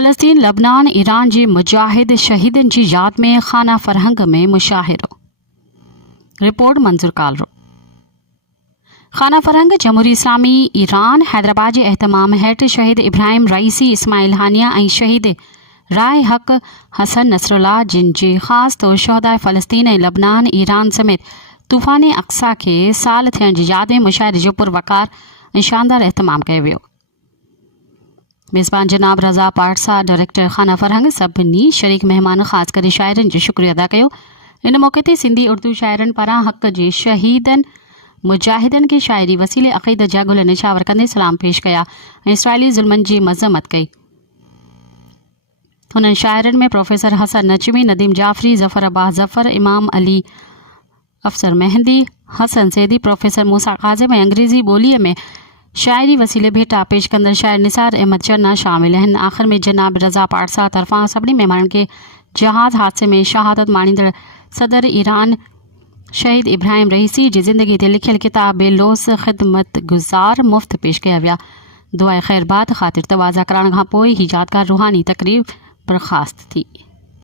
फ़लस्तीन, लबनान, ईरान जे मुजाहिद शहीदन जी याद में खाना फरहंग में मुशाहिरो। रिपोर्ट मंजूर कालरो। खाना फरहंग जमहूरी इस्लामी ईरान हैदराबाद जे एहतमाम हेठ शहीद इब्राहिम रईसी, इस्माइल हानिया ऐं शहीद राय हक हसन नसरुल्लाह जिन जे ख़ासि तौर शहदाए फ़लस्तीन ऐं लबनान, ईरान समेत तूफ़ान अक़सा खे साल थियण जी यादि में मुशाहिदे जो पुरवकार ऐं शानदार एहतमाम कयो वियो। मेज़बान जनाब रज़ा पाठसा, डायरेक्टर खाना फरहंग, सभिनी शरीक मेहमान ख़ासि करे शाइरनि जो शुक्रिया अदा कयो। इन मौक़े ते सिंधी उर्दू शाइरनि पारां हक़ जे शहीदनि मुजाहिदनि खे शाइरी वसीले अक़ीदत जा गुल निछावर कंदे सलाम पेश कया ऐं इसराइली ज़ुल्मनि जी मज़म्मत कई। हुननि शाइरनि में प्रोफेसर हसन नचवी, नदीम जाफ़री, ज़फ़र अब्बास ज़फ़र, इमाम अली अफ़सर मेहंदी, हसन सैदी, प्रोफेसर मूसा काज़िम ऐं अंग्रेज़ी ॿोलीअ में शाइरी वसीले भेटा पेश कंदड़ शाइर निसार अहमद चन्ना शामिल आहिनि। आख़िर में जनाब रज़ा पाठसा तरफ़ां सभिनी महिमाननि खे जहाज़ हादसे में शहादत माणींदड़ सदर ईरान शहीद इब्राहिम रईसी जी ज़िंदगी ते लिखियल किताब बेलोस ख़िदमत गुज़ार मुफ़्त पेश कया विया। दुआए ख़ैरबाद ख़ातिर तवाज़ा करण खां पोइ ही यादगार रूहानी तक़रीब बर्ख़ास्त थी।